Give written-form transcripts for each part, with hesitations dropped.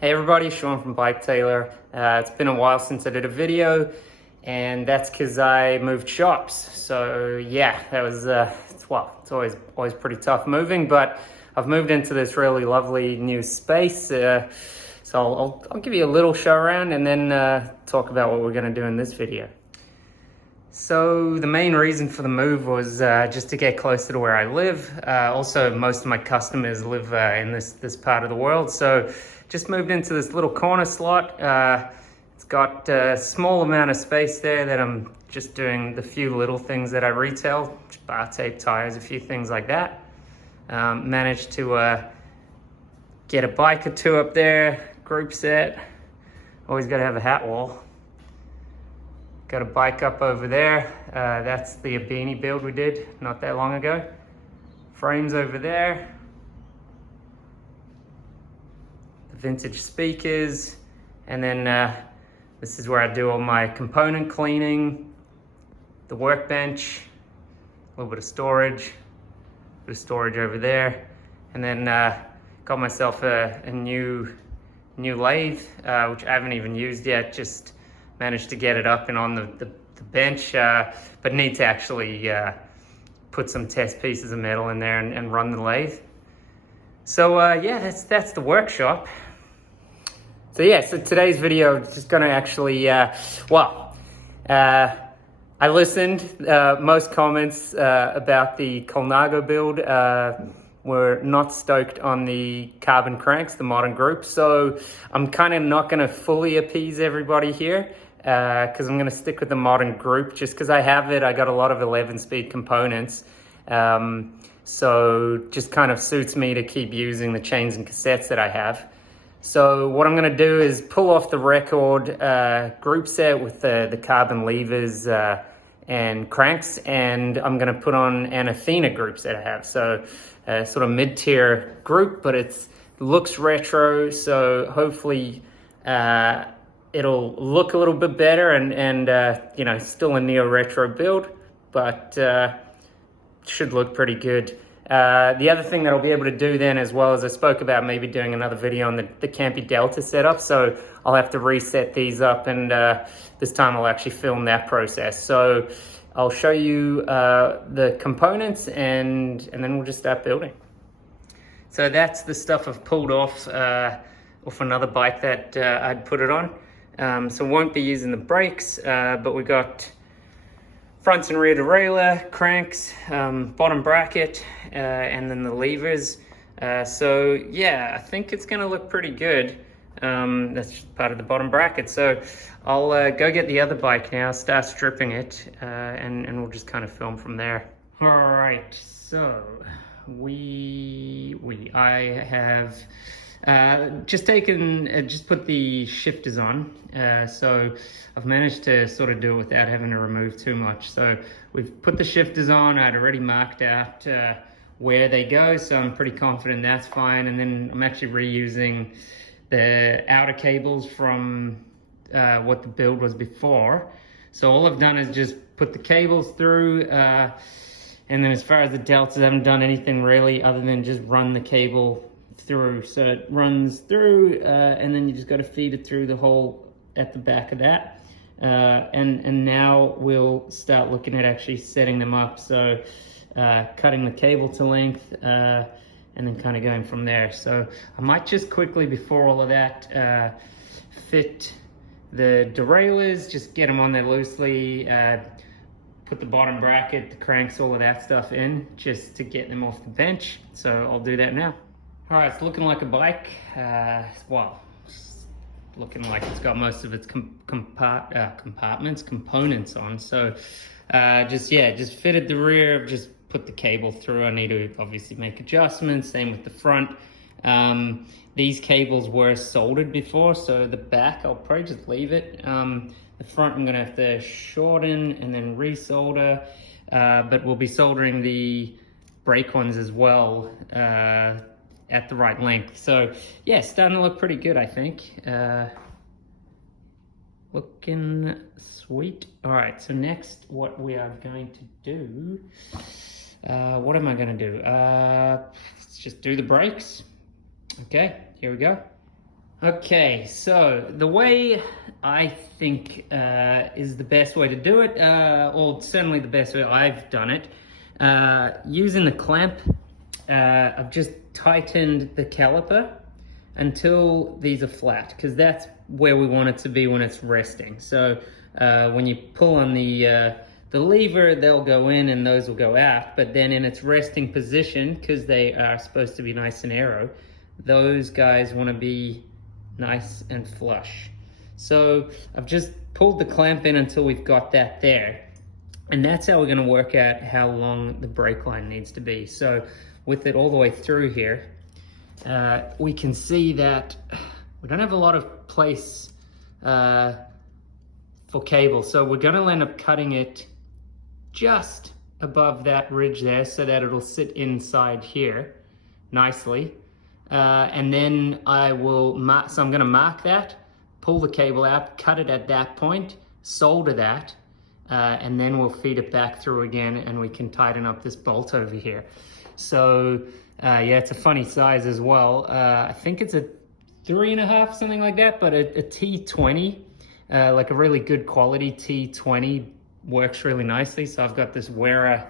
Hey everybody, Sean from Bike Tailor. It's been a while since I did a video, and that's because I moved shops. So yeah, that was, it's always pretty tough moving, but I've moved into this really lovely new space. So I'll give you a little show around and then talk about what we're gonna do in this video. So the main reason for the move was just to get closer to where I live. Also, most of my customers live in this part of the world. So just moved into this little corner slot. It's got a small amount of space there that I'm just doing the few little things that I retail, bar tape, tires, a few things like that. Managed to get a bike or two up there, group set. Always got to have a hat wall. Got a bike up over there. That's the Athena build we did not that long ago. Frames over there. The vintage speakers. And then this is where I do all my component cleaning. The workbench. A little bit of storage. Bit of storage over there. And then got myself a new lathe, which I haven't even used yet. Just managed to get it up and on the bench, but need to actually put some test pieces of metal in there and run the lathe. So yeah, that's the workshop. So yeah, so today's video is just gonna actually, I listened, most comments about the Colnago build were not stoked on the carbon cranks, the modern group. So I'm kind of not gonna fully appease everybody here. Because I'm going to stick with the modern group just because I have it. I got a lot of 11-speed components, so just kind of suits me to keep using the chains and cassettes that I have. So what I'm going to do is pull off the Record group set with the carbon levers and cranks, and I'm going to put on an Athena group set I have. So sort of mid-tier group, but it looks retro, so hopefully it'll look a little bit better and you know, still a neo-retro build, but should look pretty good. The other thing that I'll be able to do then, as well as I spoke about maybe doing another video on the Campy Delta setup, so I'll have to reset these up, and this time I'll actually film that process. So I'll show you the components and then we'll just start building. So that's the stuff I've pulled off another bike that I'd put it on. So won't be using the brakes, but we got fronts and rear derailleur, cranks, bottom bracket, and then the levers. So yeah, I think it's gonna look pretty good. That's just part of the bottom bracket. So I'll go get the other bike now, start stripping it, and we'll just kind of film from there. All right, so I have just put the shifters on. So I've managed to sort of do it without having to remove too much. So we've put the shifters on. I'd already marked out where they go, so I'm pretty confident that's fine. And then I'm actually reusing the outer cables from what the build was before. So all I've done is just put the cables through, and then as far as the deltas, I haven't done anything really other than just run the cable through. So it runs through, and then you just got to feed it through the hole at the back of that. And now we'll start looking at actually setting them up. So cutting the cable to length, and then kind of going from there. So I might just quickly, before all of that, fit the derailleurs, just get them on there loosely, put the bottom bracket, the cranks, all of that stuff in, just to get them off the bench. So I'll do that now. All right, it's looking like a bike. Looking like it's got most of its components on. So just fitted the rear, just put the cable through. I need to obviously make adjustments, same with the front. These cables were soldered before, so the back, I'll probably just leave it. The front, I'm gonna have to shorten and then resolder, but we'll be soldering the brake ones as well, at the right length. So yeah, starting to look pretty good, I think. Looking sweet. All right, so next what we are going to do, what am I gonna do? Let's just do the brakes. Okay, here we go. Okay, so the way I think is the best way to do it, or certainly the best way I've done it, using the clamp, I've just tightened the caliper until these are flat, because that's where we want it to be when it's resting. So when you pull on the lever, they'll go in and those will go out, but then in its resting position, because they are supposed to be nice and aero, those guys want to be nice and flush. So I've just pulled the clamp in until we've got that there. And that's how we're going to work out how long the brake line needs to be. So with it all the way through here, we can see that we don't have a lot of place for cable. So we're going to end up cutting it just above that ridge there so that it'll sit inside here nicely. And then I will mark, so I'm going to mark that, pull the cable out, cut it at that point, solder that, and then we'll feed it back through again and we can tighten up this bolt over here. So yeah, it's a funny size as well. I think it's a 3.5, something like that, but a T20, like a really good quality T20 works really nicely. So I've got this Wera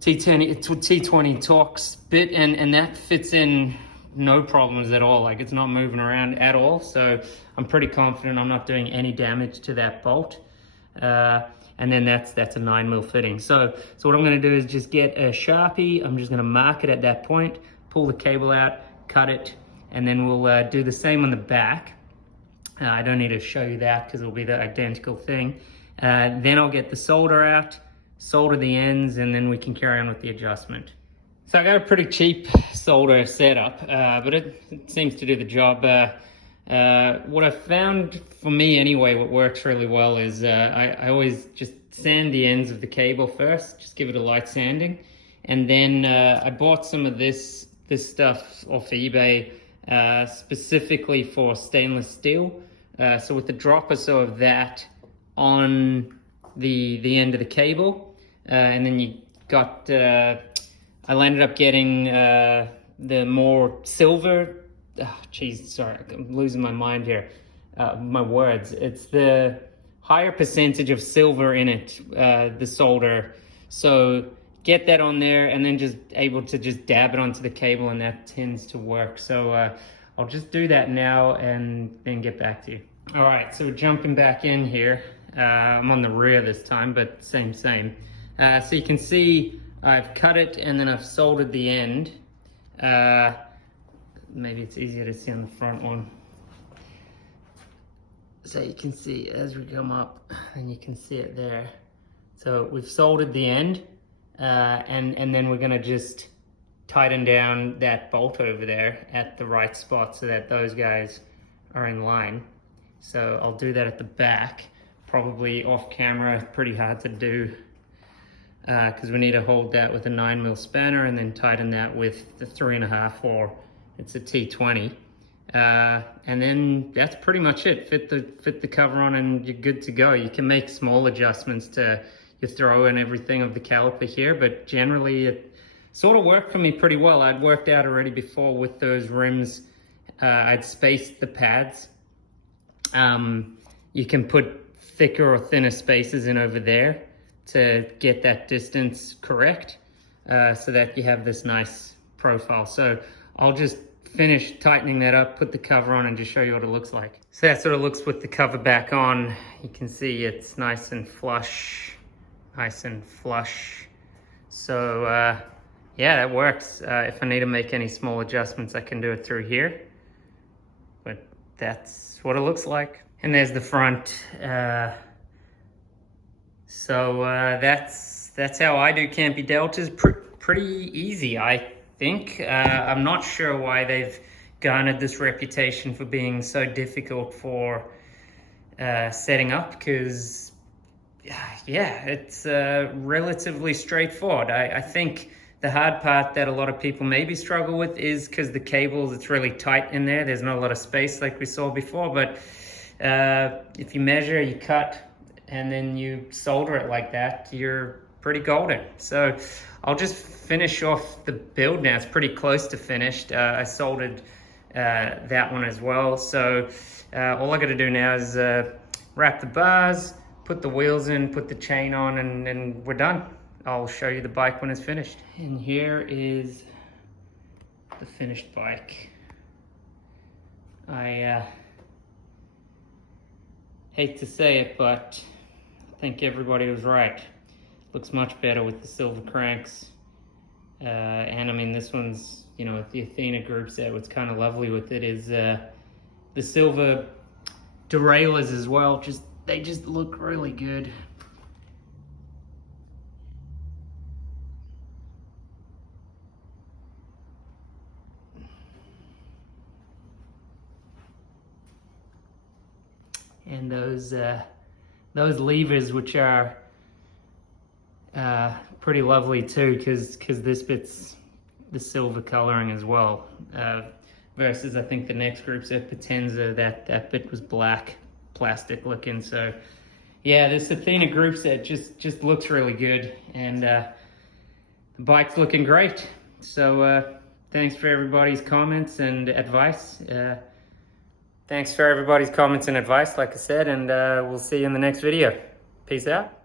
T20 Torx bit, and that fits in no problems at all. Like, it's not moving around at all. So I'm pretty confident I'm not doing any damage to that bolt. And then that's a 9mm fitting. So what I'm going to do is just get a Sharpie. I'm just going to mark it at that point, pull the cable out, cut it, and then we'll do the same on the back. I don't need to show you that because it'll be the identical thing. Then I'll get the solder out, solder the ends, and then we can carry on with the adjustment. So I got a pretty cheap solder setup, but it seems to do the job. What I found, for me anyway, what works really well is I always just sand the ends of the cable first, just give it a light sanding. And then I bought some of this stuff off eBay specifically for stainless steel. So with the drop or so of that on the end of the cable, and then you got, I ended up getting the more silver, sorry, I'm losing my mind here, my words. It's the higher percentage of silver in it, the solder. So get that on there and then just able to just dab it onto the cable, and that tends to work. So I'll just do that now and then get back to you. All right, so jumping back in here. I'm on the rear this time, but same. So you can see I've cut it and then I've soldered the end. Maybe it's easier to see on the front one. So you can see as we come up, and you can see it there. So we've soldered the end, and then we're gonna just tighten down that bolt over there at the right spot so that those guys are in line. So I'll do that at the back, probably off camera. Pretty hard to do because we need to hold that with a 9mm spanner and then tighten that with the 3.5, or it's a T20. And then that's pretty much it. Fit the cover on and you're good to go. You can make small adjustments to your throw and everything of the caliper here, but generally it sort of worked for me pretty well. I'd worked out already before with those rims. I'd spaced the pads. You can put thicker or thinner spaces in over there to get that distance correct, so that you have this nice profile. So I'll just finish tightening that up, put the cover on, and just show you what it looks like. So that's what it looks with the cover back on. You can see it's nice and flush. So yeah, that works. If I need to make any small adjustments, I can do it through here. But that's what it looks like. And there's the front. So that's how I do Campy Deltas. Pretty easy, I think. I'm not sure why they've garnered this reputation for being so difficult for setting up, because yeah, it's relatively straightforward. I think the hard part that a lot of people maybe struggle with is because the cables, it's really tight in there. There's not a lot of space like we saw before, but if you measure, you cut, and then you solder it like that, you're pretty golden. So I'll just finish off the build now. It's pretty close to finished. I soldered that one as well. So all I got to do now is wrap the bars, put the wheels in, put the chain on, and we're done. I'll show you the bike when it's finished. And here is the finished bike. I hate to say it, but I think everybody was right. Looks much better with the silver cranks. And I mean, this one's, you know, the Athena Groupset, what's kind of lovely with it is the silver derailleurs as well. They just look really good. And those levers, which are pretty lovely too, because this bit's the silver coloring as well, versus I think the next Groupset Potenza, that bit was black plastic looking. So yeah, this Athena Groupset just looks really good, and the bike's looking great. So thanks for everybody's comments and advice. Thanks for everybody's comments and advice, like I said, and we'll see you in the next video. Peace out.